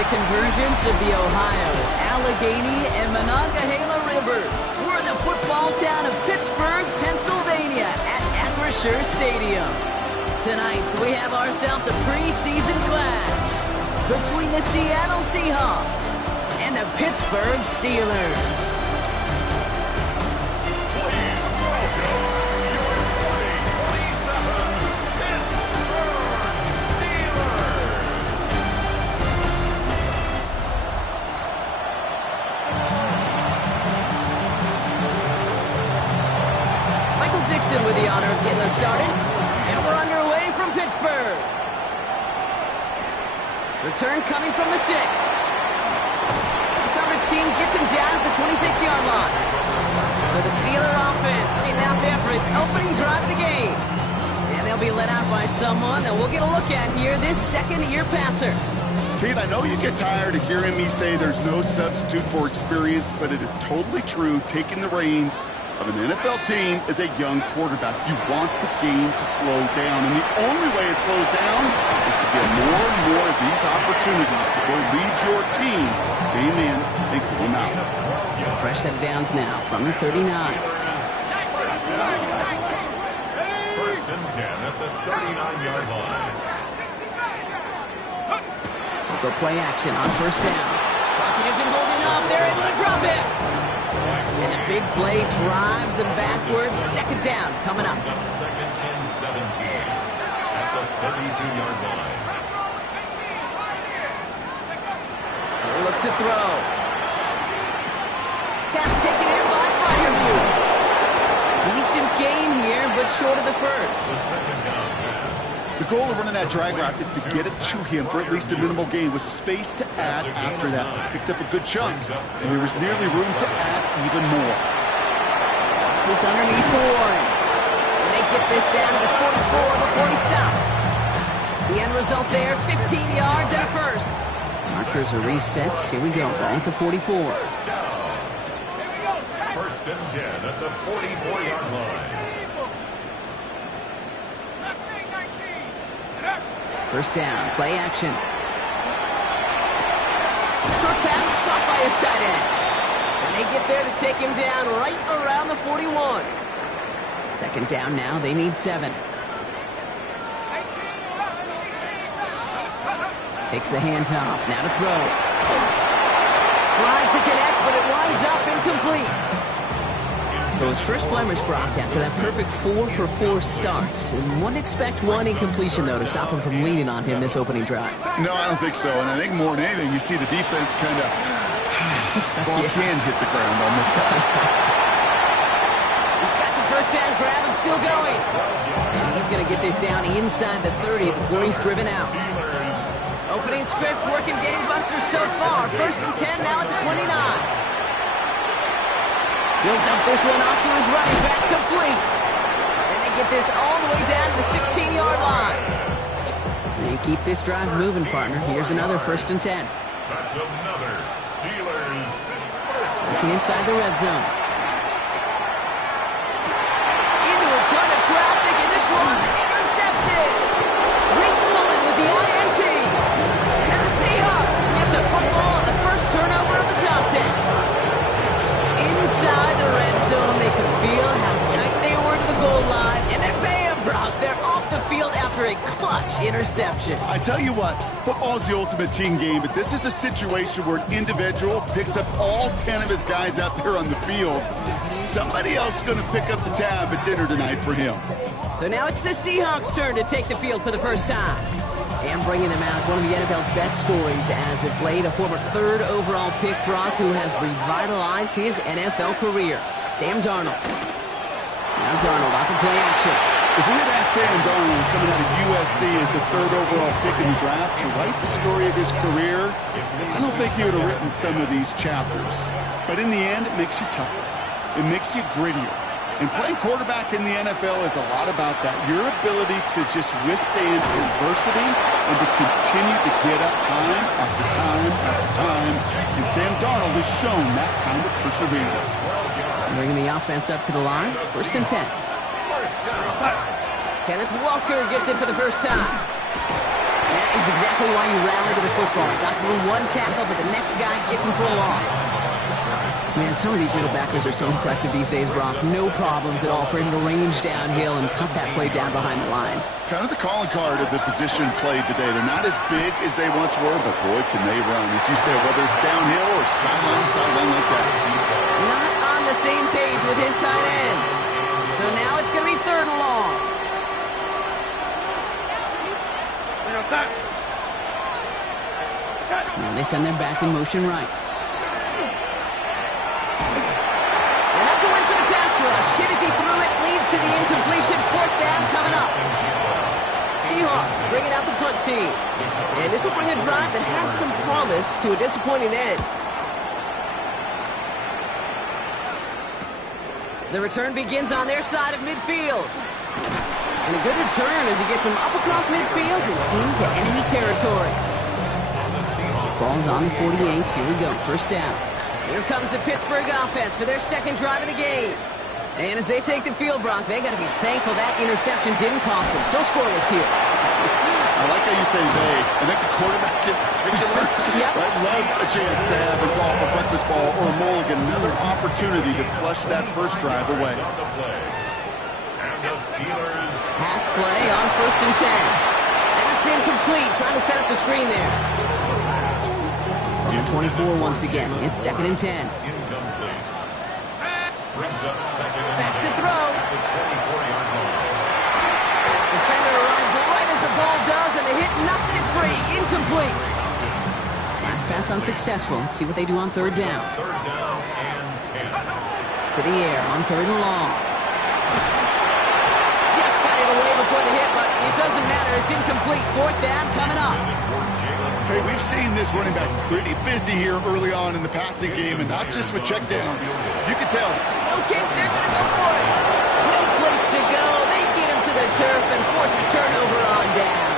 the convergence of the Ohio, Allegheny, and Monongahela rivers. We're in the football town of Pittsburgh, Pennsylvania at Acrisure Stadium. Tonight, we have ourselves a preseason clash between the Seattle Seahawks and the Pittsburgh Steelers. With the honor of getting us started, and we're underway from Pittsburgh. Return coming from the 6. The coverage team gets him down at the 26-yard line. So the Steeler offense getting out there for its opening drive of the game. And they'll be let out by someone that we'll get a look at here, this second-year passer. Keith, I know you get tired of hearing me say there's no substitute for experience, but it is totally true. Taking the reins of an NFL team is a young quarterback. You want the game to slow down, and the only way it slows down is to get more and more of these opportunities to go lead your team game in and game out. So fresh set of downs now from the 39. First and 10 at the 39-yard line. We'll go play action on first down. Pocket isn't holding up. They're able to drop it. And the big play drives them backwards. Second down coming up. Second and 17 at the 32-yard line. Look to throw. Pass taken in by Fireview. Decent gain here, but short of the first. The second down pass. The goal of running that drag route is to get it to him for at least a minimal gain with space to add after that. He picked up a good chunk, and there was nearly room to add even more. It's this underneath the one. And they get this down to the 44 before he stopped. The end result there, 15 yards and a first. Markers are reset. Here we go. Ball at the 44. First down. First and 10 at the 44-yard line. First down, play action. Short pass caught by his tight end. And they get there to take him down right around the 41. Second down now, they need 7. Takes the handoff, now to throw. Tried to connect, but it winds up incomplete. So his first blemish, Brock, after that perfect 4-for-4 start. And wouldn't expect one incompletion, though, to stop him from leaning on him this opening drive. No, I don't think so. And I think more than anything, you see the defense kind of ball can hit the ground on this side. He's got the first down grab and still going. And he's going to get this down inside the 30 before he's driven out. Opening script working gangbusters so far. First and 10 now at the 29. He'll dump this one off to his running back, complete. And they get this all the way down to the 16-yard line. And keep this drive moving, partner. Here's another first and 10. That's another Steelers. Looking inside the red zone. Into a ton of traffic, and this one's intercepted. Rick Woolen with the INT. And the Seahawks get the football on the first turnover of the contest. Inside the red zone, they could feel how tight they were to the goal line, and then bam, Brock, they're off the field after a clutch interception. I tell you what, football's the ultimate team game, but this is a situation where an individual picks up all 10 of his guys out there on the field. Somebody else is going to pick up the tab at dinner tonight for him. So now it's the Seahawks' turn to take the field for the first time. And bringing them out, one of the NFL's best stories as of late, a former 3rd overall pick, Brock, who has revitalized his NFL career, Sam Darnold. Now Darnold off the play action. If we had asked Sam Darnold coming out of USC as the 3rd overall pick in the draft to write the story of his career, I don't think he would have written some of these chapters. But in the end, it makes you tougher. It makes you grittier. And playing quarterback in the NFL is a lot about that. Your ability to just withstand adversity and to continue to get up time after time after time. And Sam Darnold has shown that kind of perseverance. Bringing the offense up to the line. First and 10. Kenneth Walker gets it for the first time. Matt That is exactly why you rally to the football. Got through one tackle, but the next guy gets him for a loss. Man, some of these middle backers are so impressive these days, Brock. No problems at all for him to range downhill and cut that play down behind the line. Kind of the calling card of the position played today. They're not as big as they once were, but boy, can they run. As you said, whether it's downhill or sideline to sideline like that. Not on the same page with his tight end. So now it's going to be 3rd and long. Now they send them back in motion right. And that's a win for the pass rush. Hit as he threw it, leads to the incompletion. 4th down coming up. Seahawks bringing out the punt team. And this will bring a drive that had some promise to a disappointing end. The return begins on their side of midfield. And a good return as he gets him up across midfield and into enemy territory. Ball's on the 48. Here we go. 1st down. Here comes the Pittsburgh offense for their 2nd drive of the game. And as they take the field, Brock, they got to be thankful that interception didn't cost them. Still scoreless here. I like how you say they. I think the quarterback in particular Yep. right, loves a chance to have a golf, a breakfast ball, or a mulligan. Another opportunity to flush that first drive away. Pass play on 1st and 10. That's incomplete. Trying to set up the screen there. On the 24 once again. It's 2nd and 10. Back to throw. Defender arrives right as the ball does, and the hit knocks it free. Incomplete. Last pass unsuccessful. Let's see what they do on 3rd down. To the air on 3rd and long. Just got it away before the hit, but it doesn't matter. It's incomplete. 4th down coming up. Okay, we've seen this running back pretty busy here early on in the passing game, and not just with checkdowns. You can tell. No kick. They're going to go for it. No place to go. They get him to the turf and force a turnover on down.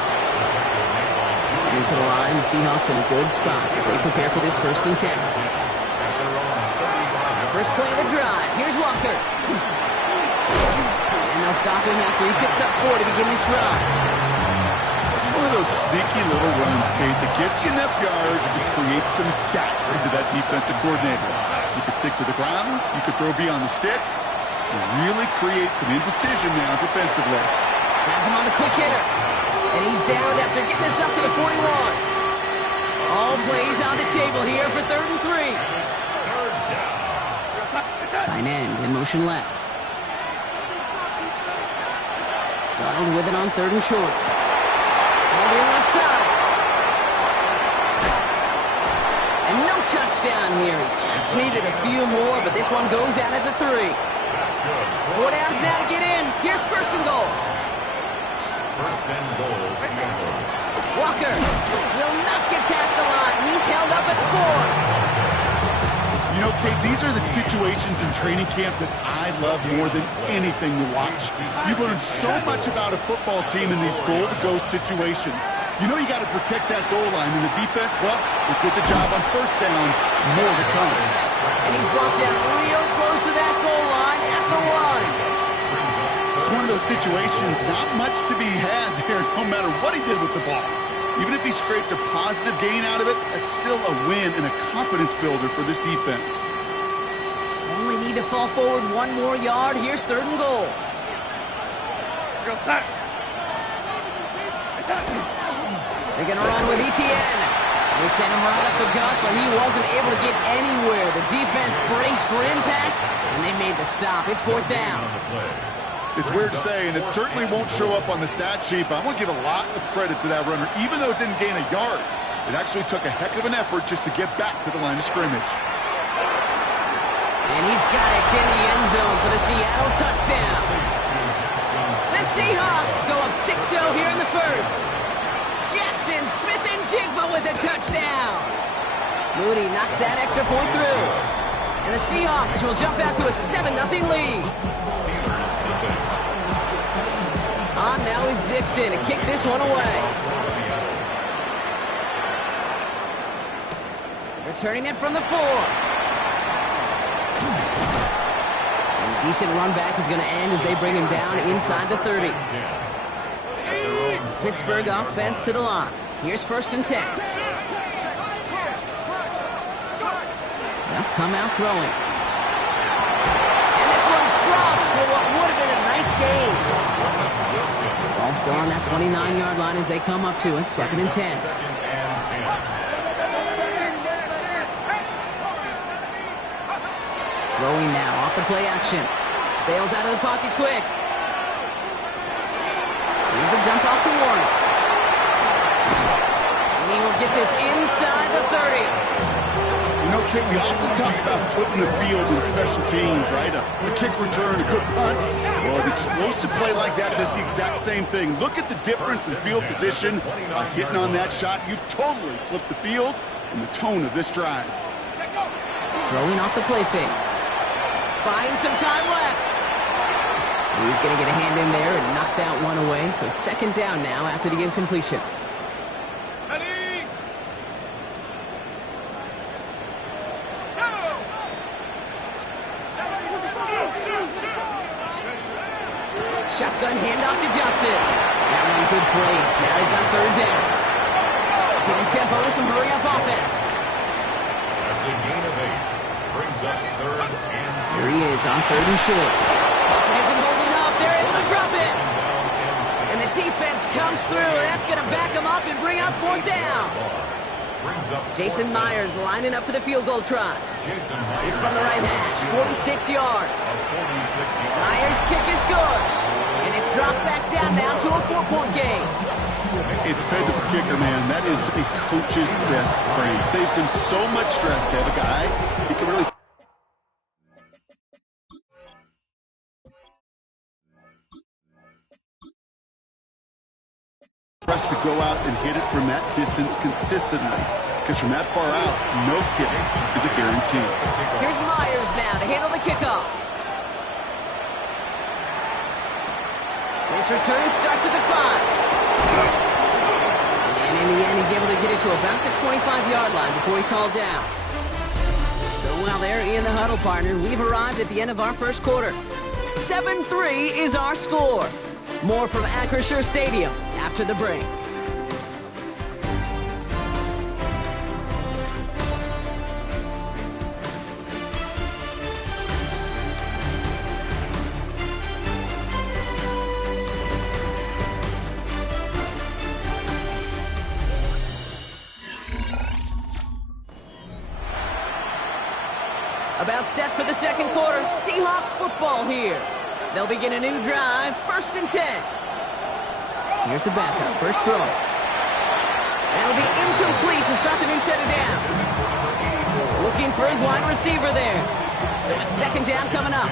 And into the line, the Seahawks in a good spot as they prepare for this 1st and 10. First play of the drive. Here's Walker. And they'll stop him after he picks up 4 to begin this drive. It's one of those sneaky little runs, Kate, that gets you enough yards to create some doubt into that defensive coordinator. You could stick to the ground, you could throw beyond the sticks, and really create some indecision now defensively. Has him on the quick hitter. And he's down after getting this up to the 41. All plays on the table here for 3rd and 3. Tight end in motion left. Donald with it on 3rd and short. On the left side. And no touchdown here. He just needed a few more, but this one goes out at the 3. 4 downs now to get in. Here's 1st and goal. 1st and goal, Seattle. Walker will not get past the line. He's held up at 4. You know, Kate, these are the situations in training camp that I love more than anything to watch. You learn so much about a football team in these goal-to-go situations. You know you got to protect that goal line, and the defense, well, they did the job on 1st down. More to come. And he's brought down real close to that goal line at the 1. It's one of those situations, not much to be had there, no matter what he did with the ball. Even if he scraped a positive gain out of it, that's still a win and a confidence builder for this defense. Only need to fall forward 1 more yard. Here's 3rd and goal. They're going to run with Etienne. They sent him right up the gut, but he wasn't able to get anywhere. The defense braced for impact, and they made the stop. It's 4th down. It's weird to say, and it certainly won't show up on the stat sheet, but I want to give a lot of credit to that runner. Even though it didn't gain a yard, it actually took a heck of an effort just to get back to the line of scrimmage. And he's got it in the end zone for the Seattle touchdown. The Seahawks go up 6-0 here in the 1st. Jackson, Smith, and Jigba with a touchdown. Moody knocks that extra point through. And the Seahawks will jump out to a 7-0 lead. On now is Dixon to kick this one away. Returning it from the 4. And a decent run back is going to end as they bring him down inside the 30. Pittsburgh offense to the line. Here's 1st and 10. They'll come out throwing. And this one's dropped for what would have been a nice gain. Ball still on that 29-yard line as they come up to it. 2nd and 10. Throwing now off the play action. Bails out of the pocket quick. Here's the jump off to Warren. And he will get this inside the 30. You know, Kit, we often talk about flipping the field in special teams, right? A kick return, a good punt. Well, an explosive play like that does the exact same thing. Look at the difference in field position. By hitting on that shot, you've totally flipped the field and the tone of this drive. Throwing off the play fake. Buying some time left. He's going to get a hand in there and knock that one away. So 2nd down now after the incompletion. Shotgun handoff to Johnson. That one good for 8. Now they've got 3rd down. Getting tempo with some hurry-up offense. That's a gain of 8. Brings up 3rd and 2. Here he is on 3rd and short. Pocket isn't holding up. They're able to drop it. And the defense comes through. That's going to back them up and bring up 4th down. Jason Myers lining up for the field goal try. It's from the right hash. 46 yards. Myers' kick is good. And it's dropped back down now to a 4-point game. Dependable kicker, man. That is a coach's best friend. Saves him so much stress to have a guy he can really... press to go out and hit it from that distance consistently. Because from that far out, no kick is a guarantee. Here's Myers now to handle the kickoff. His return starts at the 5. And in the end, he's able to get it to about the 25-yard line before he's hauled down. So while they're in the huddle, partner, we've arrived at the end of our 1st quarter. 7-3 is our score. More from Acrisure Stadium after the break. About set for the 2nd quarter. Seahawks football here. They'll begin a new drive, 1st and 10. Here's the backup, 1st throw. That'll be incomplete to start the new set of downs. Looking for his wide receiver there. So it's 2nd down coming up.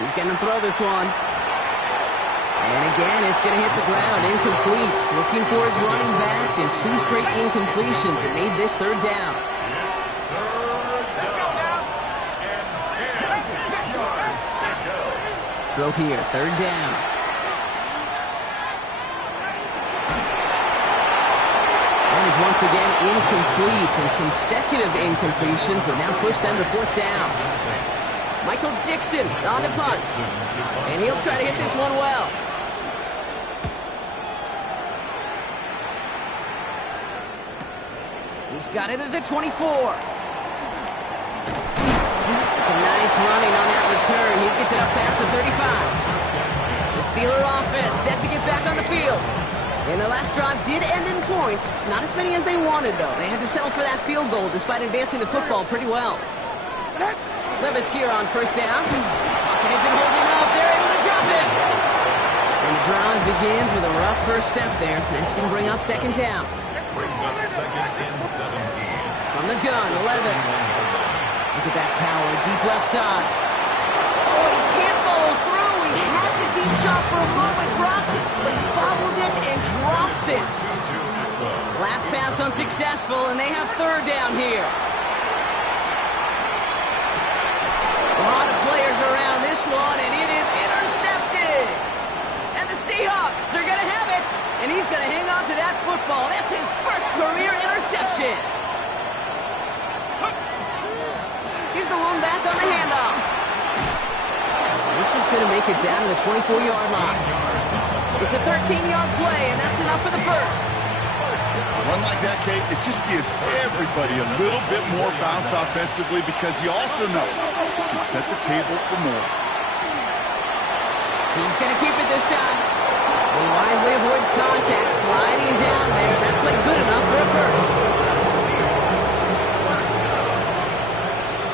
He's going to throw this one. And again, it's going to hit the ground, incomplete. Looking for his running back, and 2 straight incompletions. It made this 3rd down. Throw here, 3rd down. That is once again incomplete, and consecutive incompletions have now pushed them to 4th down. Michael Dixon on the punt, and he'll try to hit this one well. He's got it at the 24. It's a nice running on that return. He gets it up past the 35. The Steeler offense set to get back on the field. And the last drive did end in points. Not as many as they wanted, though. They had to settle for that field goal despite advancing the football pretty well. Levis here on 1st down. Pocket isn't holding up. They're able to drop it. And the drive begins with a rough 1st step there. That's going to bring up 2nd down. Brings up 2nd and 17. From the gun, Levis. Look at that power, deep left side. Oh, he can't follow through. He had the deep shot for a moment, Brock, but he bobbled it and drops it. Last pass unsuccessful, and they have 3rd down here. A lot of players around this one, and it is intercepted. And the Seahawks are going to have it. And he's going to hang on to that football. That's his 1st career interception. Here's the one back on the handoff. going to make it down to the 24-yard line. It's a 13-yard play, and that's enough for the first. A run like that, Kate, it just gives everybody a little bit more bounce offensively because you also know you can set the table for more. He's going to keep it this time. He wisely avoids contact, sliding down there. That played good enough for a first.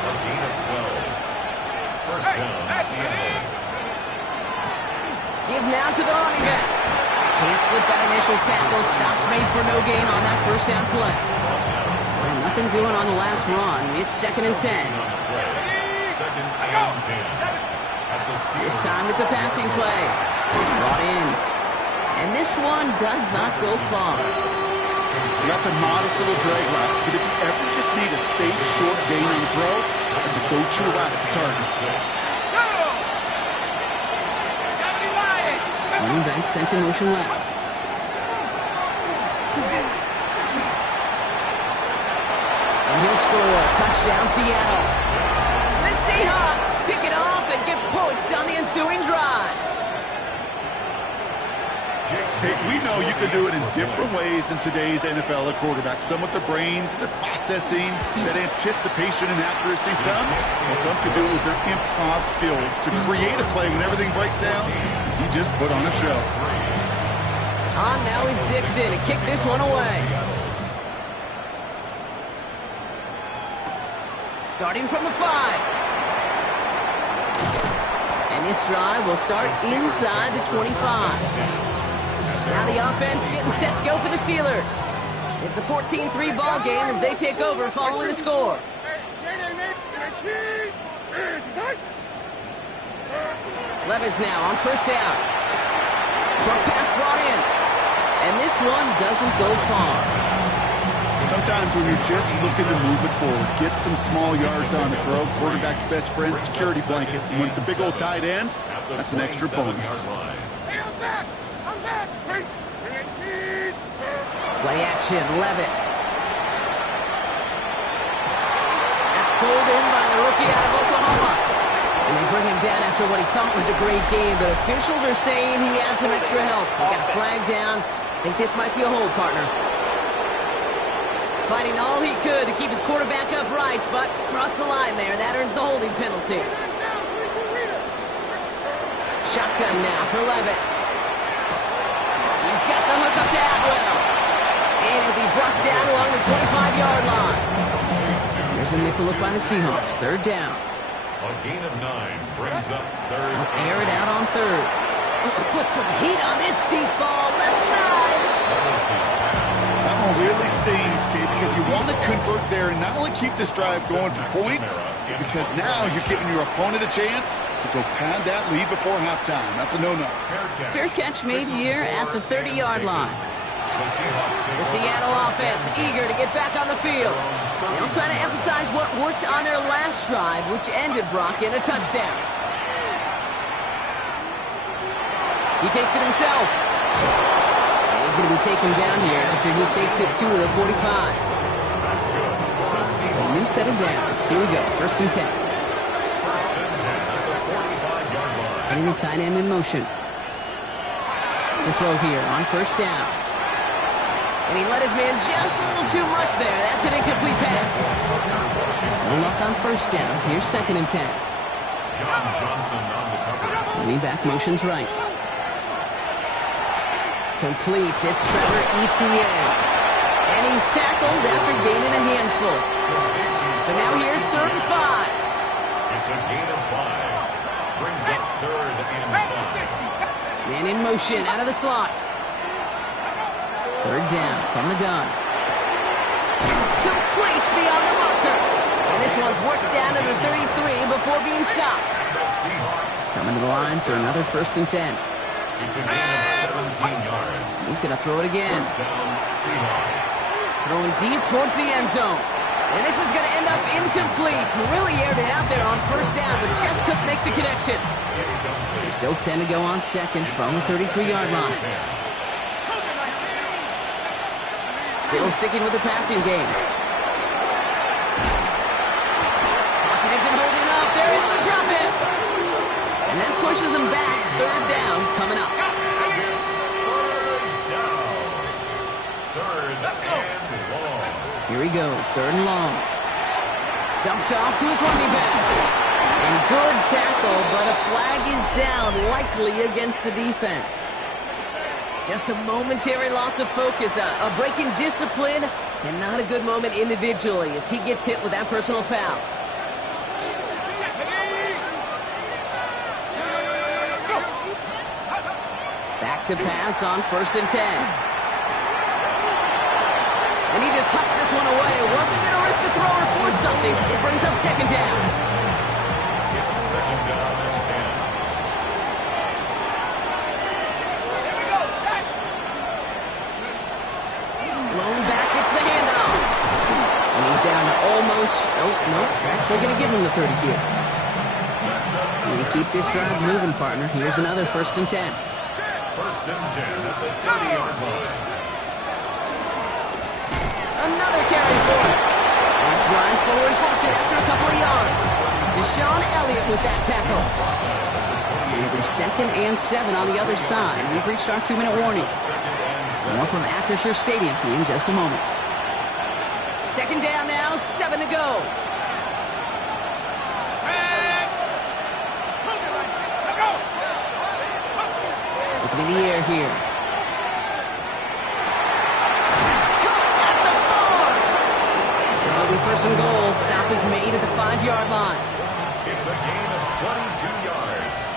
A gain of 12. First down, Seattle. Give now to the running back. Can't slip that initial tackle. Stops made for no gain on that first down play. And nothing doing on the last run. It's 2nd and 10. Second and 10. This time it's a passing play. Brought in. And this one does not go far. That's a modest little drag route, but if you ever just need a safe, short gain on the throw, that's a go-to route at the target. Running back sent in motion left. And he'll score. Touchdown, Seattle. The Seahawks pick it off and get points on the ensuing drive. Hey, we know you can do it in different ways in today's NFL at quarterback. Some with their brains, their processing, that anticipation and accuracy. Some can do it with their improv skills to create a play when everything breaks down. He just put on a show. On now is Dixon to kick this one away. Starting from the 5. And this drive will start inside the 25. Now the offense getting set to go for the Steelers. It's a 14-3 ball game as they take over following the score. Levis now on first down. Short pass brought in. And this one doesn't go far. Sometimes when you're just looking to move it forward, get some small yards on the throw, quarterback's best friend, security blanket. And when it's a big old tight end, that's an extra bonus. Play action, Levis. That's pulled in by the rookie out of Oklahoma. And they bring him down after what he thought was a great game, but officials are saying he had some extra help. He got a flag down. I think this might be a hold, partner. Fighting all he could to keep his quarterback upright, but crossed the line there. That earns the holding penalty. Shotgun now for Levis. He's got the hook up to Atwell. And he'll be brought down along the 25-yard line. There's a nickel look by the Seahawks. Third down. A gain of 9 brings up third. They'll air it out on third. Put some heat on this deep ball. Left side. That one really stings, Kate, because you want to convert there and not only keep this drive going for points, because now you're giving your opponent a chance to go pad that lead before halftime. That's a no-no. Fair catch made here at the 30-yard line. The Seattle offense eager to get back on the field. They'll try to emphasize what worked on their last drive, which ended, Brock, in a touchdown. He takes it himself. And he's going to be taken down here after he takes it to the 45. So a new set of downs. Here we go, 1st and 10. Getting the tight end in motion. To throw here on first down. And he let his man just a little too much there. That's an incomplete pass. No luck on first down. Here's 2nd and 10. John Johnson on the cover. Running back motions right. Complete. It's Trevor Etienne. And he's tackled after gaining a handful. So now here's 3rd and 5. It's a gain of 5. Brings up 3rd and 5. Man in motion out of the slot. 3rd down from the gun. Complete beyond the marker. And this one's worked down to the 33 before being stopped. Coming to the line for another 1st and 10. It's a gain of 17 yards. He's going to throw it again. Down Seahawks. Throwing deep towards the end zone. And this is going to end up incomplete. Really aired it out there on first down, but just couldn't make the connection. So still 10 to go on second from the 33-yard line. Still sticking with the passing game. Pocket isn't holding up. They're able to drop him. And that pushes them back. Third down coming up. It's third down. Third and long. Here he goes, third and long. Dumped off to his running back. And good tackle, but a flag is down, likely against the defense. Just a momentary loss of focus, a break in discipline, and not a good moment individually as he gets hit with that personal foul. Back to pass on 1st and 10. And he just hucks this one away. Wasn't going to risk a throw or force something. It brings up 2nd down. It's 2nd down and 10. Blown back, it's the handoff. And he's down to almost, nope, actually going to give him the 30 here. You keep this drive moving, partner. Here's another 1st and 10. 1st and 10 at the 30-yard line. Another carry forward. This run forward halts it after a couple of yards. Deshaun Elliott with that tackle. It'll be 2nd and 7 on the other side. We've reached our 2-minute warning. More from Acrisure Stadium in just a moment. 2nd down now, 7 to go. Looking in the air here. It's caught at the 4. And it'll be 1st and goal. Stop is made at the 5-yard line. It's a gain of 22 yards.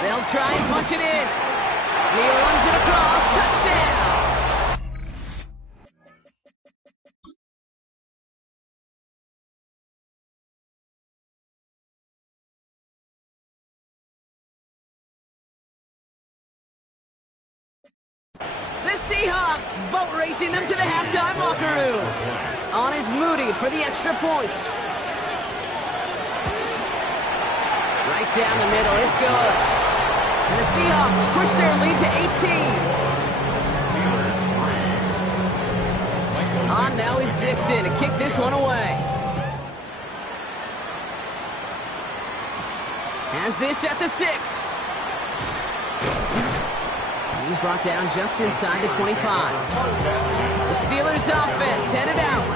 They'll try and punch it in. And he runs it across. Touchdown. The Seahawks boat racing them to the halftime locker room. On is Moody for the extra point. Right down the middle. It's good. And the Seahawks push their lead to 18. Steelers 3. On now is Dixon to kick this one away. Has this at the 6. And he's brought down just inside the 25. The Steelers offense headed out.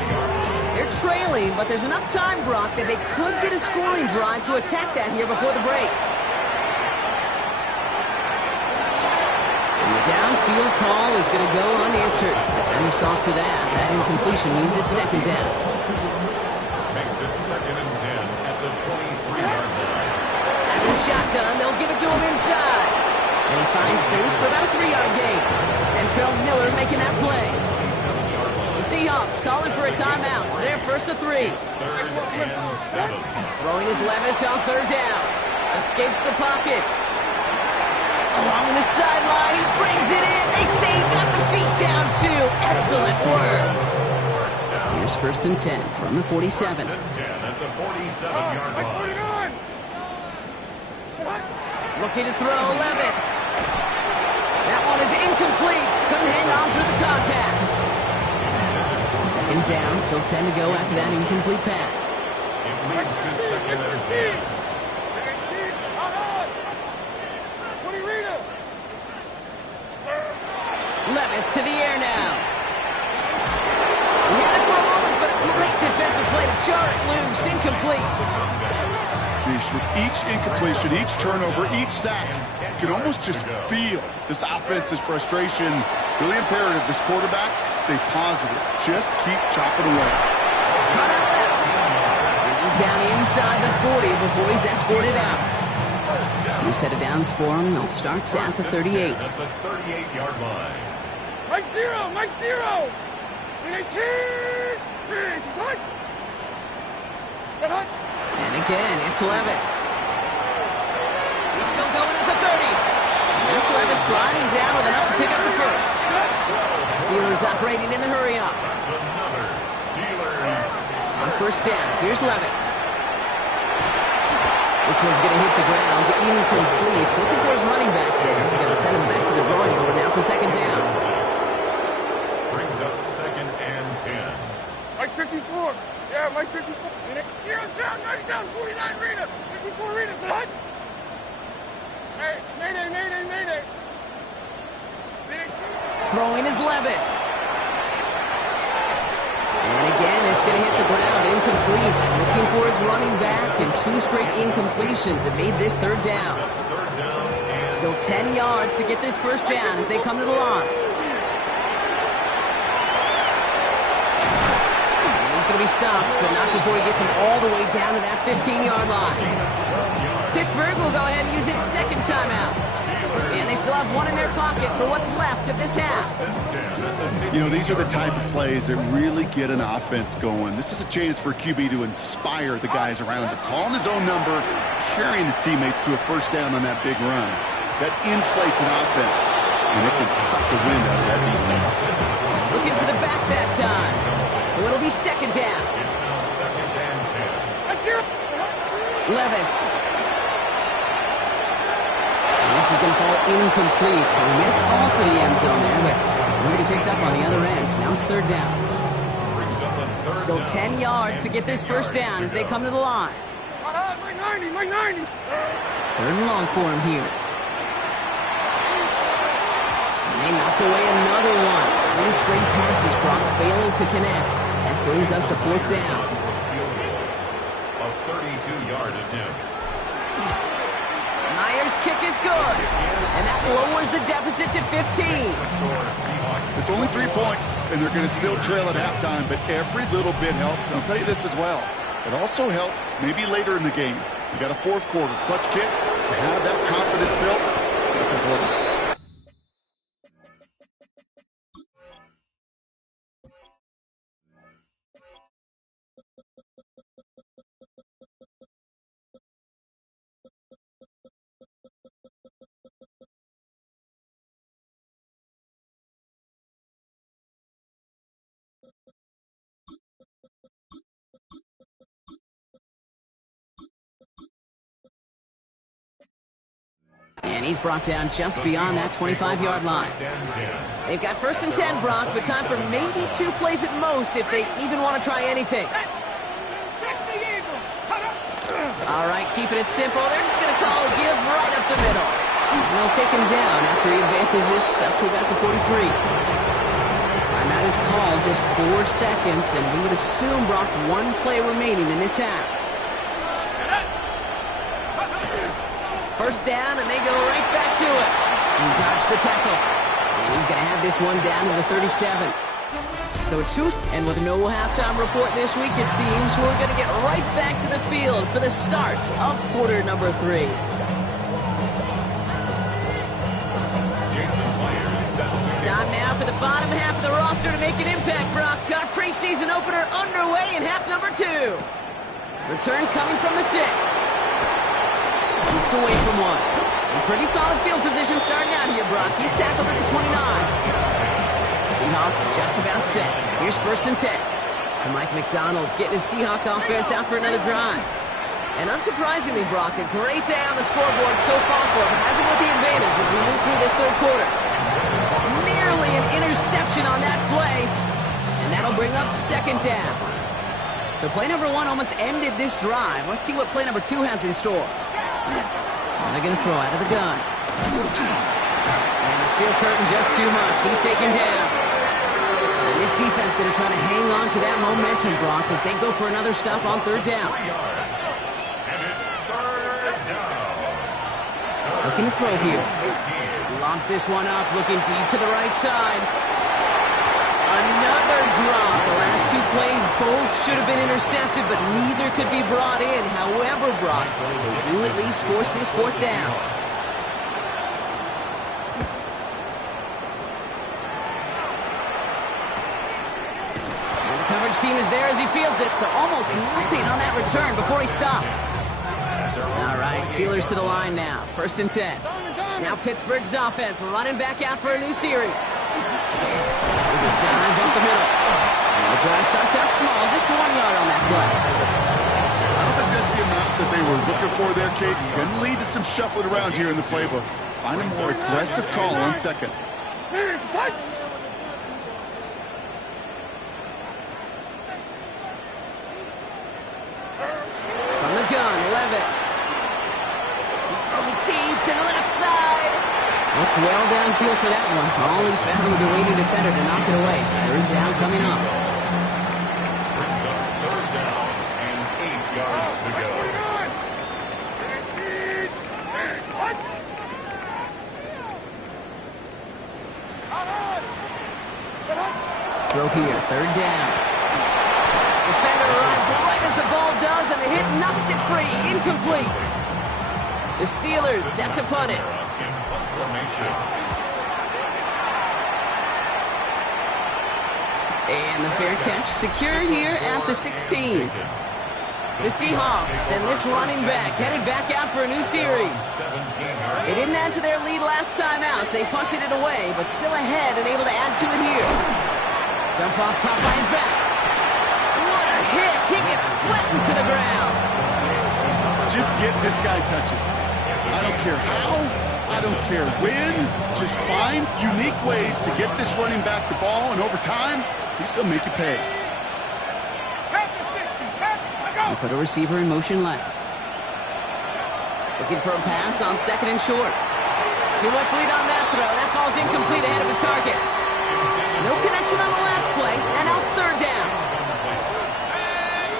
They're trailing, but there's enough time, Brock, that they could get a scoring drive to attack that here before the break. Downfield call is going to go unanswered. Defender saw to that. That incompletion means it's 2nd down. Makes it 2nd and 10 at the 23-yard line. And the shotgun, they'll give it to him inside. And he finds space for about a 3-yard gain. And Trell Miller making that play. The Seahawks calling for a timeout. So they're 1st to 3. 3rd and 7. Throwing his Levis on 3rd down. Escapes the pocket. Along the sideline, he brings it in. They say he got the feet down, too. Excellent work. Here's 1st and 10 from the 47. 1st and 10 at the 47-yard line. Looking to throw, Levis. That one is incomplete. Couldn't hang on through the contact. 2nd down, still 10 to go after that incomplete pass. It leads to 2nd and 10. Levis to the air now. He had it for a moment, but a great defensive play to jar it loose. Incomplete. Geez, with each incompletion, each turnover, each sack, you can almost just feel this offense's frustration. Really imperative, this quarterback, stay positive. Just keep chopping away. Cut out left. He's down inside the 40 before he's escorted out. New set of downs for him. They'll start at the 38. At the 38-yard line. Mike 0! Mike 0! In 18! And again, it's Levis. He's still going at the 30. And that's Levis sliding down with enough to pick up the 1st. Steelers operating in the hurry-up. That's another Steelers. On 1st down, here's Levis. This one's going to hit the ground. Incomplete. Looking for his running back there. He's going to send him back to the drawing board now for 2nd down. Brings up 2nd and 10. Mike 54. Yeah, Mike 54. Zero's down, 90 down, 49 Rita. 54 Rita, son. Hey, mayday, mayday, mayday. Throwing is Levis. And again, it's going to hit the ground, incomplete. Looking for his running back, and 2 straight incompletions have made this third down. Still 10 yards to get this first down as they come to the line. And he's going to be stopped, but not before he gets him all the way down to that 15-yard line. Pittsburgh will go ahead and use its second timeout. And they still have one in their pocket for what's left of this half. You know, these are the type of plays that really get an offense going. This is a chance for QB to inspire the guys around him. Calling his own number, carrying his teammates to a first down on that big run. That inflates an offense, and it can suck the wind out of that defense. Looking for the back that time. So it'll be second down. It's now second and 10. Levis. This is going to fall incomplete. We made a call for the end zone there, but nobody picked up on the other end. Now it's third down. Still 10 yards to get this first down as they come to the line. Mike 90, Mike 90. Third and long for him here. And they knock away another one. 3 straight passes, Brock failing to connect. That brings us to fourth down. A 32-yard attempt. Myers' kick is good, and that lowers the deficit to 15. It's only 3 points, and they're going to still trail at halftime, but every little bit helps. And I'll tell you this as well. It also helps maybe later in the game. You got a fourth quarter clutch kick. To have that confidence built, that's important. And he's brought down just beyond that 25-yard line. They've got first and 10, Brock, but time for maybe 2 plays at most if they even want to try anything. All right, keeping it simple. They're just going to call a give right up the middle. And they'll take him down after he advances this up to about the 43. Timeout is called, just 4 seconds, and we would assume, Brock, 1 play remaining in this half. First down, and they go right back to it. He dodged the tackle. And he's going to have this one down to the 37. So a 2, and with no halftime report this week, it seems we're going to get right back to the field for the start of quarter number 3. Time now for the bottom half of the roster to make an impact, Brock. Our preseason opener underway in half number 2. Return coming from the 6. Keeps away from 1. And pretty solid field position starting out here, Brock. He's tackled at the 29. Seahawks just about set. Here's first and 10. So Mike McDonald's getting his Seahawk offense out for another drive. And unsurprisingly, Brock, a great day on the scoreboard so far for him. Has him with the advantage as we move through this third quarter. Nearly an interception on that play. And that'll bring up second down. So play number 1 almost ended this drive. Let's see what play number 2 has in store. They're going to throw out of the gun. And the steel curtain just too much. He's taken down. And this defense going to try to hang on to that momentum, Brock, as they go for another stop on third down. And it's third down. Looking to throw here. Lobs this one up, looking deep to the right side. Another drop. The last 2 plays both should have been intercepted, but neither could be brought in. However, Brock, they do at least force this fourth down. And the coverage team is there as he fields it, so almost nothing on that return before he stopped. All right, Steelers to the line now. First and 10. Now Pittsburgh's offense running back out for a new series. There's a dive up the middle. And the drive starts out small, just 1 yard on that play. I don't think that's the amount that they were looking for there, Kate. Going to lead to some shuffling around here in the playbook. Find a more aggressive call on second. Levis. He's throwing deep to the left side. Looked well downfield for that one. All he found was a waiting defender to knock it away. Third down coming up. Brings up third down and 8 yards to go. Throw here, third down. Defender arrives right as the ball does, and the hit knocks it free. Incomplete. The Steelers set to punt it. In punt formation. And the fair catch secure here at the 16. The Seahawks and this running back headed back out for a new series. 17 yards. They didn't add to their lead last time out, so they punted it away, but still ahead and able to add to it here. Jump off, caught by his back. What a hit! He gets flattened to the ground. Just get this guy touches. I don't care how, I don't care when. Just find unique ways to get this running back the ball, and over time, he's going to make you pay. They put a receiver in motion left. Looking for a pass on second and short. Too much lead on that throw. That falls incomplete ahead of his target. No connection on the last play, and now it's third down.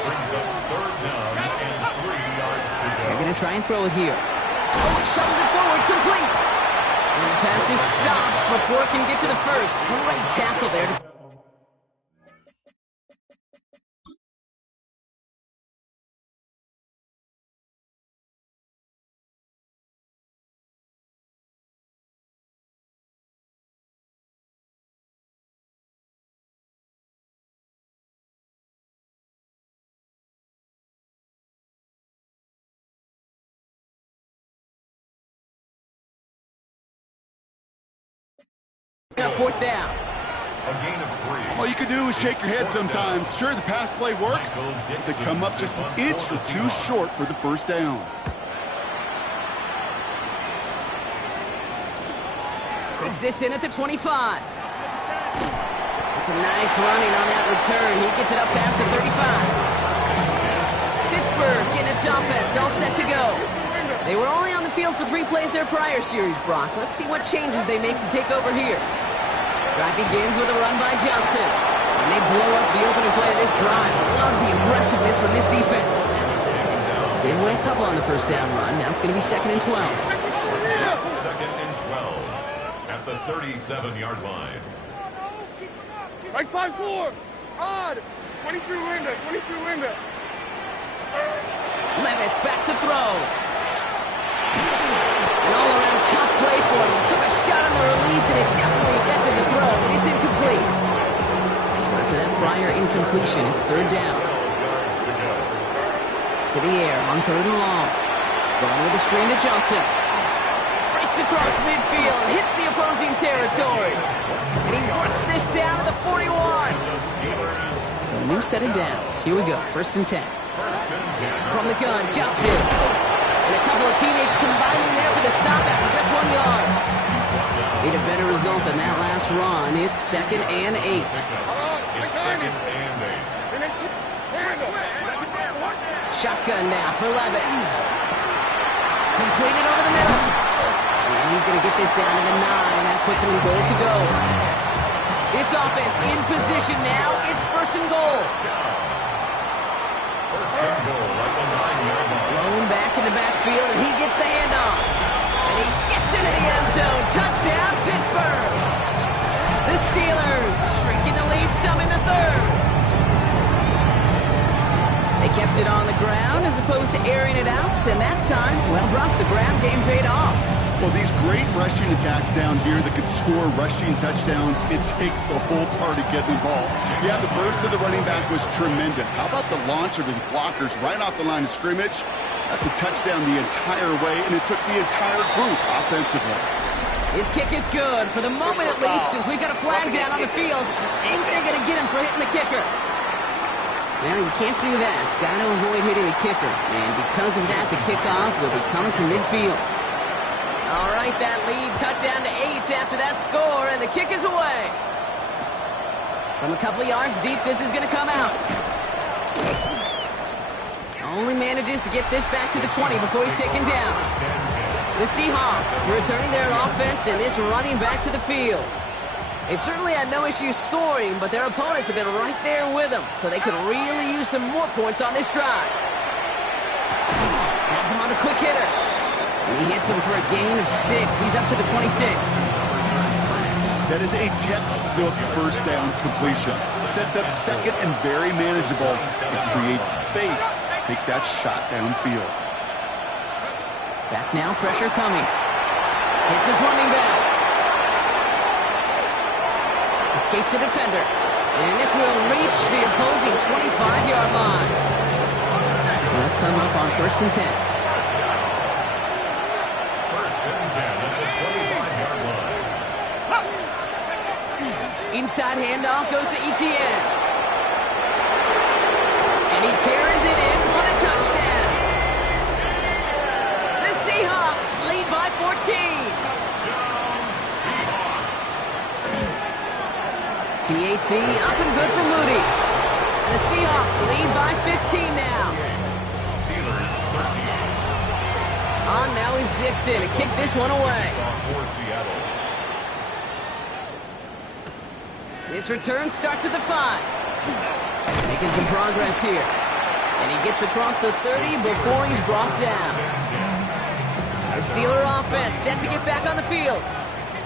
Brings up third down and 3 yards to go. They're going to try and throw it here. Oh, he shovels it forward, complete. And the pass is stopped before it can get to the first. Great tackle there. Fourth down. A gain of 3. All you can do is shake your head sometimes. Sure, the pass play works, but they come up just an inch or two short for the first down. Takes this in at the 25. It's a nice running on that return. He gets it up past the 35. Pittsburgh getting its offense all set to go. They were only on the field for 3 plays their prior series, Brock. Let's see what changes they make to take over here. Drive begins with a run by Johnson. And they blow up the opening play of this drive. Love the aggressiveness from this defense. Gave away a couple on the first down run. Now it's going to be second and 12. Second and 12 at the 37-yard line. Right 5-4. Odd. 22 window. 22 window. Levis back to throw. An all-around tough play for him. He took a shot on the release, and it definitely affected the throw. It's incomplete. So after that prior incompletion, it's third down. To the air on third and long. Going with a screen to Johnson. Breaks across midfield, hits the opposing territory. And he works this down to the 41. So a new set of downs. Here we go, first and 10. From the gun, Johnson. And a couple of teammates combining there for the stop after just 1 yard. Need a better result than that last run. It's second and 8. It's second and 8. Shotgun now for Levis. Completed over the middle. And he's going to get this down to the 9. That puts him in goal to go. This offense in position now. It's first and goal. First and goal at the 9-yard line. Blown back in the backfield, and he gets the handoff. And he gets into the end zone. Touchdown, Pittsburgh. The Steelers shrinking the lead some in the third. They kept it on the ground as opposed to airing it out, and that time, well, Brock, the ground game paid off. Well, these great rushing attacks down here that could score rushing touchdowns, it takes the whole party getting involved. Yeah, the burst of the running back was tremendous. How about the launch of his blockers right off the line of scrimmage? That's a touchdown the entire way, and it took the entire group offensively. His kick is good, for the moment at least, as we've got a flag down on the field. Ain't they going to get him for hitting the kicker? Well, you can't do that. Got to avoid hitting the kicker. And because of that, the kickoff will be coming from midfield. All right, that lead cut down to 8 after that score, and the kick is away. From a couple of yards deep, this is going to come out. Only manages to get this back to the 20 before he's taken down. The Seahawks returning their offense and this running back to the field. They've certainly had no issues scoring, but their opponents have been right there with them, so they could really use some more points on this drive. Has him on a quick hitter. And he hits him for a gain of 6. He's up to the 26. That is a textbook first down completion. Sets up second and very manageable. It creates space to take that shot downfield. Back now, pressure coming. Hits his running back. Escapes the defender. And this will reach the opposing 25-yard line. They'll come up on 1st and 10. Inside handoff goes to Etienne. And he carries it in for the touchdown. The Seahawks lead by 14. PAT up and good for Moody. And the Seahawks lead by 15 now. On now is Dixon to kick this one away. This return starts at the 5. Making some progress here. And he gets across the 30 before he's brought down. The Steeler offense set to get back on the field.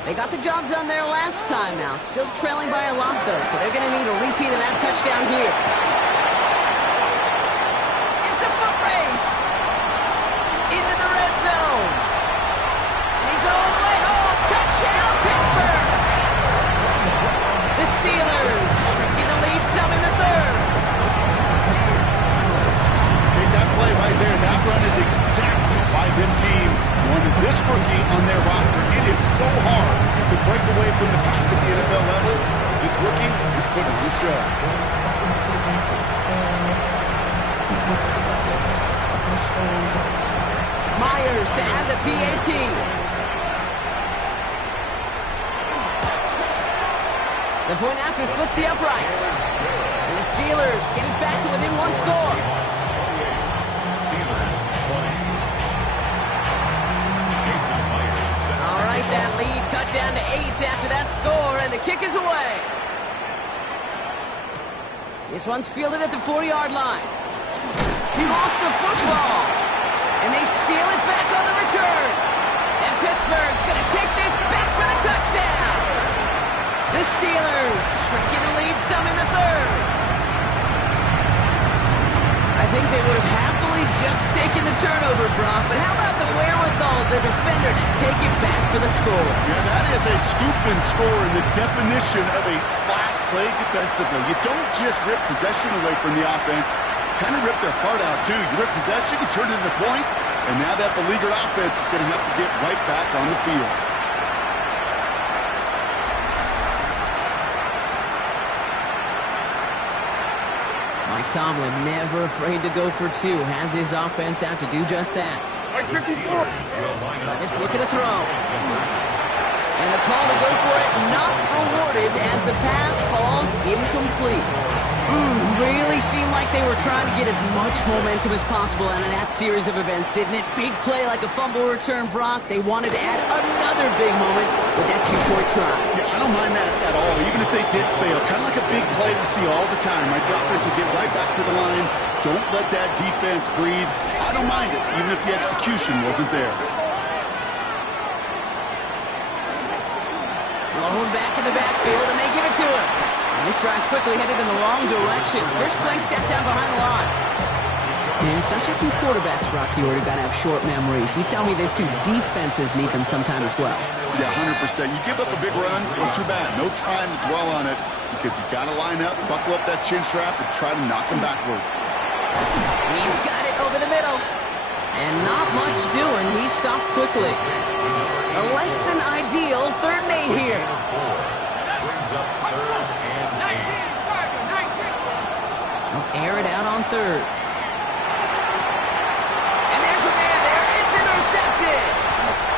They got the job done there last time out. Still trailing by a lot, though, so they're going to need a repeat of that touchdown here. It's a foot race. Into the red zone. And he's all the way home. Touchdown, Pittsburgh. The Steelers shrinking the lead some in the 3rd. Take that play right there. That run is exactly why this team wanted this rookie on their roster. It is so hard to break away from the pack at the NFL level. This rookie is putting on the show. Myers to add the PAT. The point after splits the uprights. And the Steelers getting back to within 1 score. All right, that lead cut down to 8 after that score, and the kick is away. This one's fielded at the 4-yard line. He lost the football, and they steal it back on the return. And Pittsburgh's going to take this back for the touchdown. The Steelers shrinking the lead some in the 3rd. I think they would have happily just taken the turnover, Brock, but how about the wherewithal of the defender to take it back for the score? Yeah, that is a scoop and score in the definition of a splash play defensively. You don't just rip possession away from the offense, kind of rip their heart out too. You rip possession, you turn it into points, and now that beleaguered offense is going to have to get right back on the field. Mike Tomlin never afraid to go for 2. Has his offense out to do just that. Just looking to throw. And the call to go for it not rewarded as the pass falls incomplete. Really seemed like they were trying to get as much momentum as possible out of that series of events, didn't it? Big play like a fumble return, Brock. They wanted to add another big moment with that 2-point try. Yeah, I don't mind that at all, even if they did fail. Kind of like a big play we see all the time, right? The offense will get right back to the line. Don't let that defense breathe. I don't mind it, even if the execution wasn't there. Blown back in the backfield, and they give it to him. And this drive's quickly headed in the wrong direction. First play set down behind the line. And it's not just some quarterbacks, Brock. You already got to have short memories. You tell me these 2 defenses need them sometime as well. Yeah, 100%. You give up a big run, not too bad. No time to dwell on it because you got to line up, buckle up that chin strap, and try to knock him backwards. He's got it over the middle. And not much doing. He stopped quickly. A less than ideal 3rd and 8 here. They'll air it out on 3rd. And there's a man there. It's intercepted.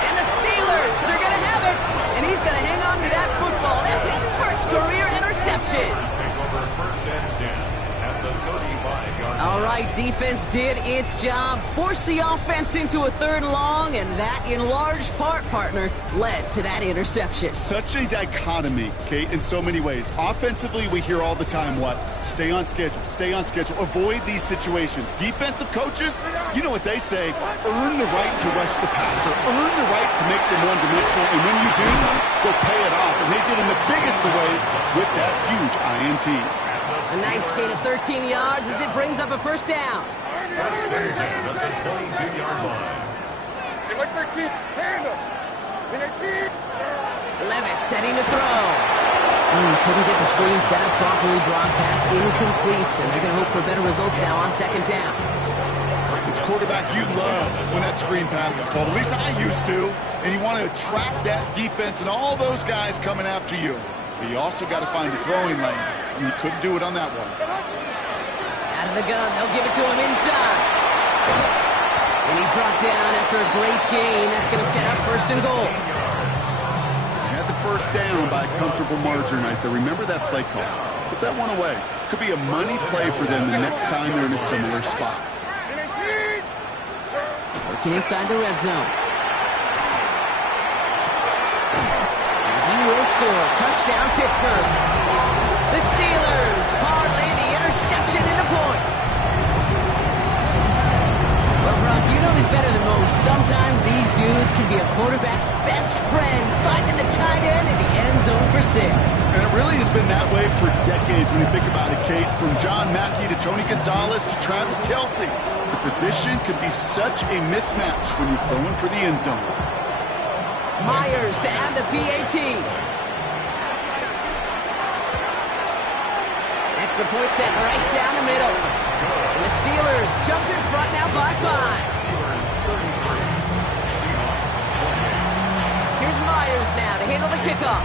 And the Steelers are going to have it. And he's going to hang on to that football. That's his first career interception. All right. right. Defense did its job, forced the offense into a 3rd and long, and that, in large part, partner, led to that interception. Such a dichotomy, Kate, in so many ways. Offensively, we hear all the time what? Stay on schedule, avoid these situations. Defensive coaches, you know what they say, earn the right to rush the passer, earn the right to make them one-dimensional, and when you do, go pay it off. And they did in the biggest of ways with that huge INT. A nice gain of 13 yards as it brings up a 1st down. First and 10 at the 22-yard line. Hey, like 13, hand up. Levis setting to throw. Couldn't get the screen set up properly. Broadcast incomplete, and they're going to hope for better results now on 2nd down. As quarterback, you love when that screen pass is called. At least I used to. And you want to trap that defense and all those guys coming after you. But you also got to find the throwing lane. And you couldn't do it on that one. Out of the gun, they'll give it to him inside. And he's brought down after a great gain. That's going to set up 1st and goal. They had the 1st down by a comfortable margin right there. Remember that play call. Put that one away. Could be a money play for them the next time they're in a similar spot. Working inside the red zone. He will score. Touchdown, Pittsburgh. The Steelers parlay the interception into points. Well, Brock, you know this better than most. Sometimes these dudes can be a quarterback's best friend, finding the tight end in the end zone for 6. And it really has been that way for decades when you think about it, Kate. From John Mackey to Tony Gonzalez to Travis Kelce. The position can be such a mismatch when you're throwing for the end zone. Myers to add the PAT. Extra point set right down the middle. And the Steelers jump in front now by 5. Here's Myers now to handle the kickoff.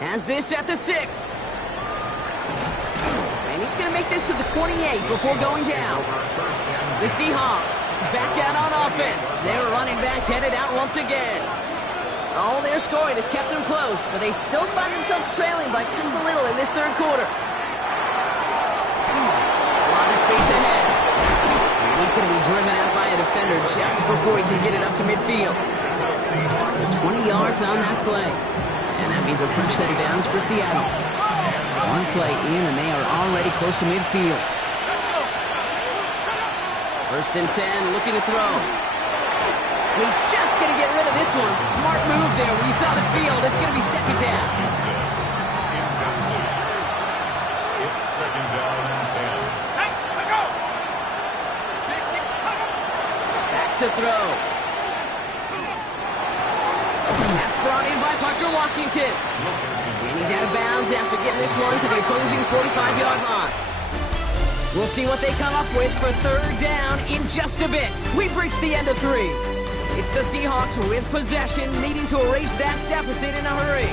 Has this at the 6. And he's going to make this to the 28 before going down. The Seahawks back out on offense. Their running back headed out once again. All their scoring has kept them close, but they still find themselves trailing by just a little in this 3rd quarter. A lot of space ahead. And he's going to be driven out by a defender just before he can get it up to midfield. So 20 yards on that play. And that means a fresh set of downs for Seattle. One play in, and they are already close to midfield. 1st and 10, looking to throw. He's just going to get rid of this one. Smart move there. When you saw the field, it's going to be 2nd down. It's 2nd down and 10. Back to throw. Pass brought in by Parker Washington. And he's out of bounds after getting this one to the opposing 45-yard line. We'll see what they come up with for 3rd down in just a bit. We've reached the end of 3. It's the Seahawks with possession, needing to erase that deficit in a hurry.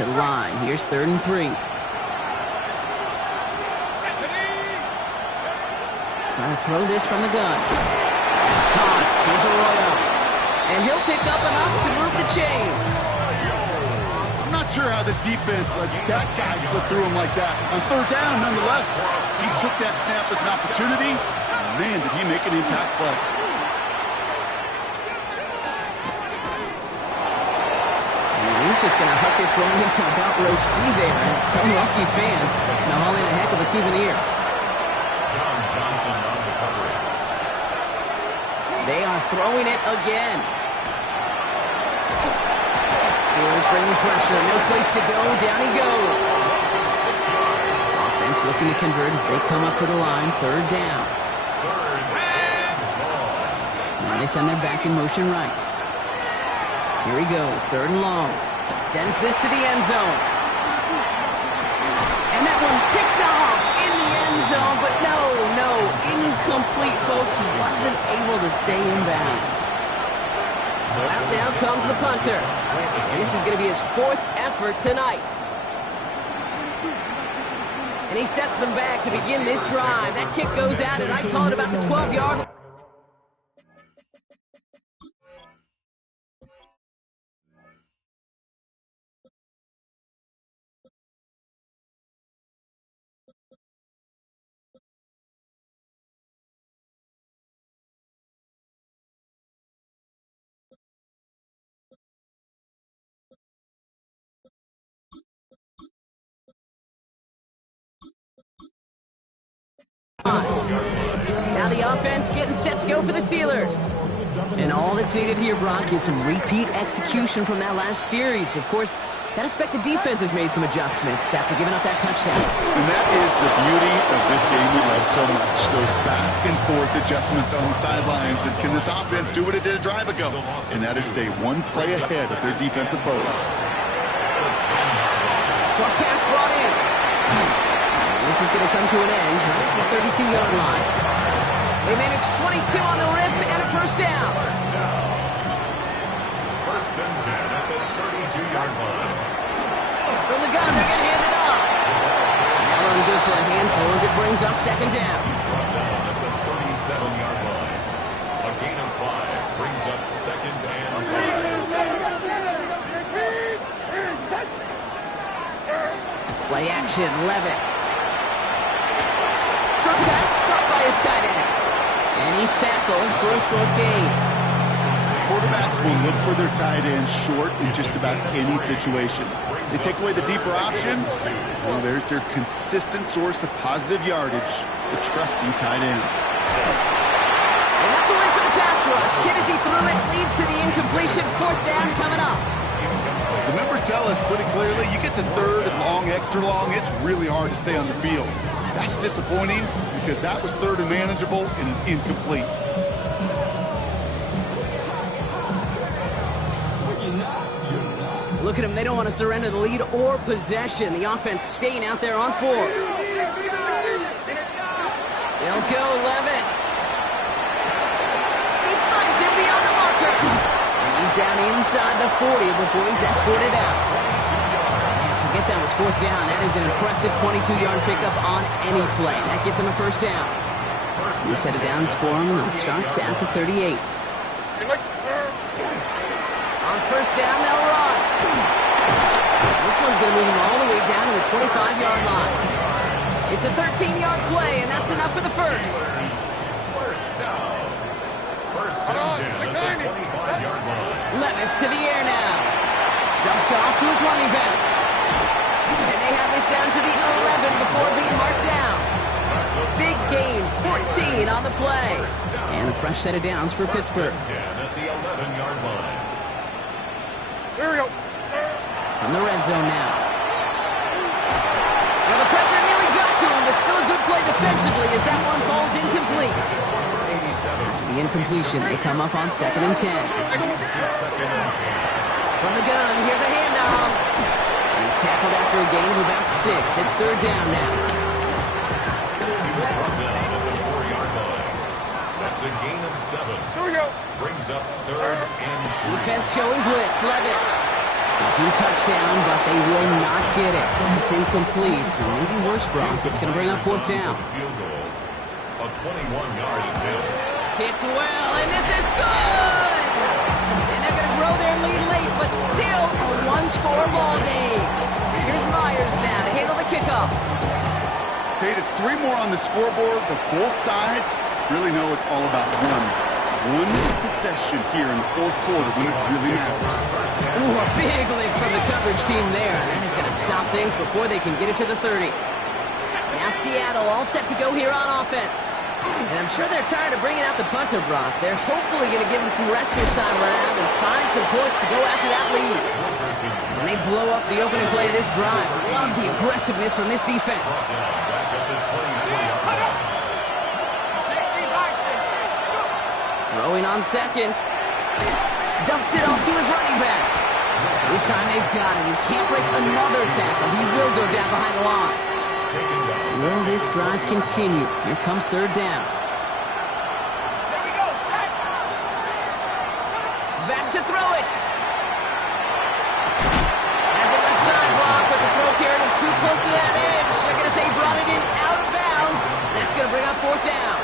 To the line. Here's 3rd and 3. Trying to throw this from the gun. That's caught. Here's Arroyo. And he'll pick up enough to move the chains. I'm not sure how this defense let that guy slip through him like that. On 3rd down, nonetheless, he took that snap as an opportunity. Man, did he make an impact play. He's just going to huck this one into about row C there. And some lucky fan to haul in a heck of a souvenir. John Johnson on the recovery. They are throwing it again. Steelers bringing pressure. No place to go. Down he goes. Offense looking to convert as they come up to the line. 3rd down. Now they send their back in motion right. Here he goes. 3rd and long. Sends this to the end zone. And that one's picked off in the end zone, but no, incomplete, folks. He wasn't able to stay in bounds. So out now comes the punter. And this is going to be his 4th effort tonight. And he sets them back to begin this drive. That kick goes out, and I call it about the 12-yard line. Now the offense getting set to go for the Steelers. And all that's needed here, Brock, is some repeat execution from that last series. Of course, gotta expect the defense has made some adjustments after giving up that touchdown. And that is the beauty of this game we love so much. Those back and forth adjustments on the sidelines. And can this offense do what it did a drive ago? And that is stay one play ahead of their defensive foes. Short pass brought in. This is going to come to an end right at the 32-yard line. They managed 22 on the rip and a first down. First and 10 at the 32-yard line. From the gun, they're going to hand it off. That run good for a handful as it brings up second down. He's brought down at the 37-yard line. A gain of 5 brings up second and 5. Play action, Levis. Short pass caught by his tight end. And he's tackled for a short gain. Quarterbacks will look for their tight end short in just about any situation. They take away the deeper options. Well, there's their consistent source of positive yardage, the trusty tight end. And that's a win for the pass rush. Hit as he threw it, leads to the incompletion. 4th down coming up. The members tell us pretty clearly, you get to 3rd and long, extra long, it's really hard to stay on the field. That's disappointing because that was 3rd and manageable and an incomplete. Look at them. They don't want to surrender the lead or possession. The offense staying out there on 4. They'll go Levis. He finds him beyond the marker. And he's down inside the 40 before he's escorted out. Forget that was 4th down. That is an impressive 22-yard pickup on any play. That gets him a first down. New set of downs for him. Starts at the 38. On first down, they'll run. This one's going to move him all the way down to the 25-yard line. It's a 13-yard play, and that's enough for the first. First down. First and 10 at the 25-yard line. Levis to the air now. Dumped off to his running back. And they have this down to the 11 before being marked down. Big gain, 14 on the play. And a fresh set of downs for Pittsburgh. 10 at the 11-yard line. Here we go. From the red zone now. Well, the pressure nearly got to him, but still a good play defensively as that one falls incomplete. After the incompletion, they come up on 2nd and 10. From the gun, here's a handoff. He's tackled after a gain of about 6. It's 3rd down now. He was brought down at the 4-yard line. That's a gain of 7. Here we go. Brings up 3rd and 3. Defense showing blitz. Levis. Thinking touchdown, but they will not get it. It's incomplete. Maybe worse, Brock. It's going to bring up 4th down. Field goal. A 21-yard attempt. Kicked well, and this is good! And they're going to grow their lead late, but still a one-score ball game. Here's Myers now to handle the kickoff. Kate, it's 3 more on the scoreboard, but both sides really know it's all about one possession here in the 4th quarter when it really matters. Ooh, a big lick from the coverage team there. That is going to stop things before they can get it to the 30. Now Seattle all set to go here on offense. And I'm sure they're tired of bringing out the punter, Brock. They're hopefully going to give him some rest this time around and find some points to go after that lead. And they blow up the opening play of this drive. Love the aggressiveness from this defense. Throwing on seconds. Dumps it off to his running back. This time they've got him. He can't break another tackle. He will go down behind the line. Will this drive continue? Here comes third down. Back to throw it. Has it left side block, but the throw carried him too close to that edge. They're going to say he brought it in out of bounds. That's going to bring up fourth down.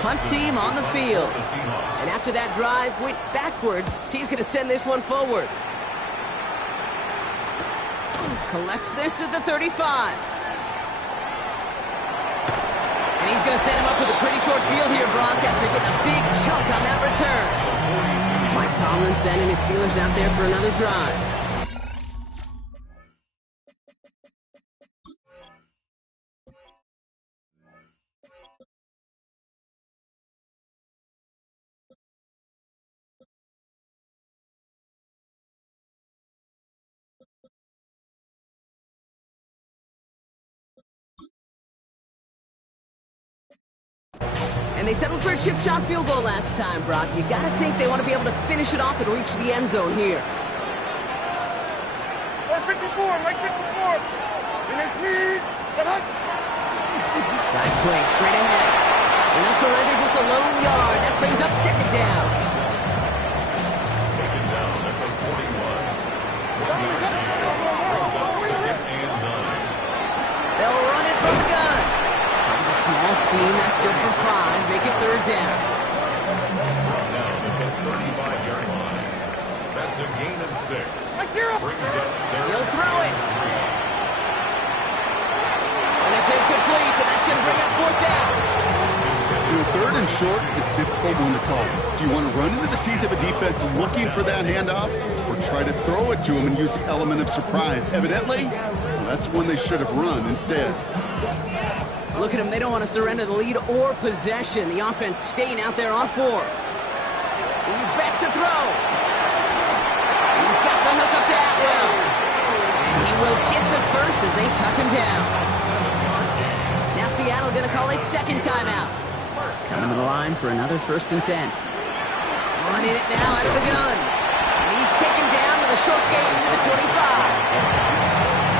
Punt team on the field. And after that drive went backwards, he's going to send this one forward. Collects this at the 35. And he's going to set him up with a pretty short field here, Brock, after getting a big chunk on that return. Mike Tomlin sending his Steelers out there for another drive. And they settled for a chip shot field goal last time, Brock. You got to think they want to be able to finish it off and reach the end zone here. Mike 54, Mike 54. Dive play straight ahead. And they'll surrender just a lone yard. That brings up second down. Taken down at the 41. Brings up second and 9. They'll run it from the gun. Finds a small seam. That's good for 5. Make it third down. Down at the 35-yard line. That's a gain of 6. Brings up their He'll throw it. And it's incomplete, and that's going to bring up fourth down. Third and short is a difficult one to call. Do you want to run into the teeth of a defense looking for that handoff, or try to throw it to them and use the element of surprise? Evidently, well, that's one they should have run instead. Look at them. They don't want to surrender the lead or possession. The offense staying out there on 4. He's back to throw. He's got the hook up to Atwell. And he will get the first as they touch him down. Now Seattle going to call it second timeout. Coming to the line for another 1st and 10. Running it now out of the gun. And he's taken down with a short gain to the 25.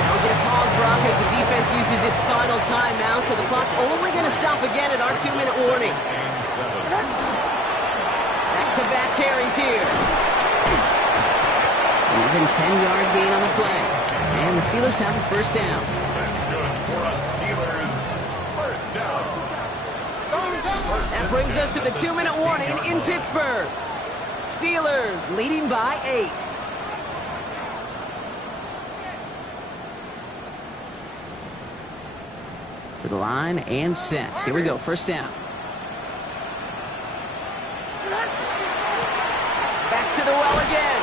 Now we get a pause, Brock, as the defense uses its final timeout. So the clock only going to stop again at our 2-minute warning. Back-to-back carries here. An even 10-yard gain on the play. And the Steelers have a first down. That's good for us Steelers. First down. That brings us to the 2-minute warning in Pittsburgh. Steelers leading by 8. To the line and set. Here we go, first down. Back to the well again.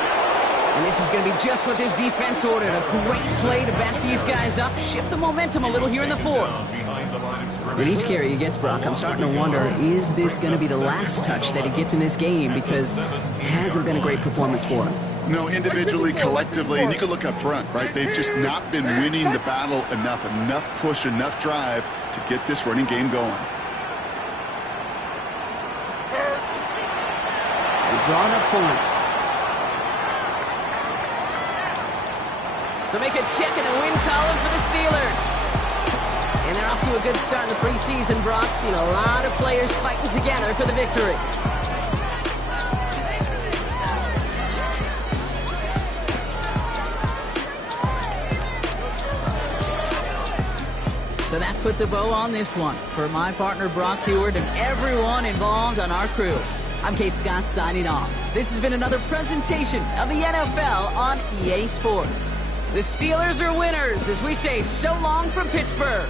And this is going to be just what this defense ordered. A great play to back these guys up, shift the momentum a little here in the 4th. With each carry he gets, Brock, I'm starting to wonder, is this going to be the last touch that he gets in this game? Because it hasn't been a great performance for him. No, individually, collectively, and you can look up front, right? They've just not been winning the battle enough push, enough drive to get this running game going. They're drawn up for him. So make a check in the win column for the Steelers. And they're off to a good start in the preseason, Brock. Seen a lot of players fighting together for the victory. So that puts a bow on this one. For my partner, Brock Heward, and everyone involved on our crew, I'm Kate Scott signing off. This has been another presentation of the NFL on EA Sports. The Steelers are winners as we say so long from Pittsburgh.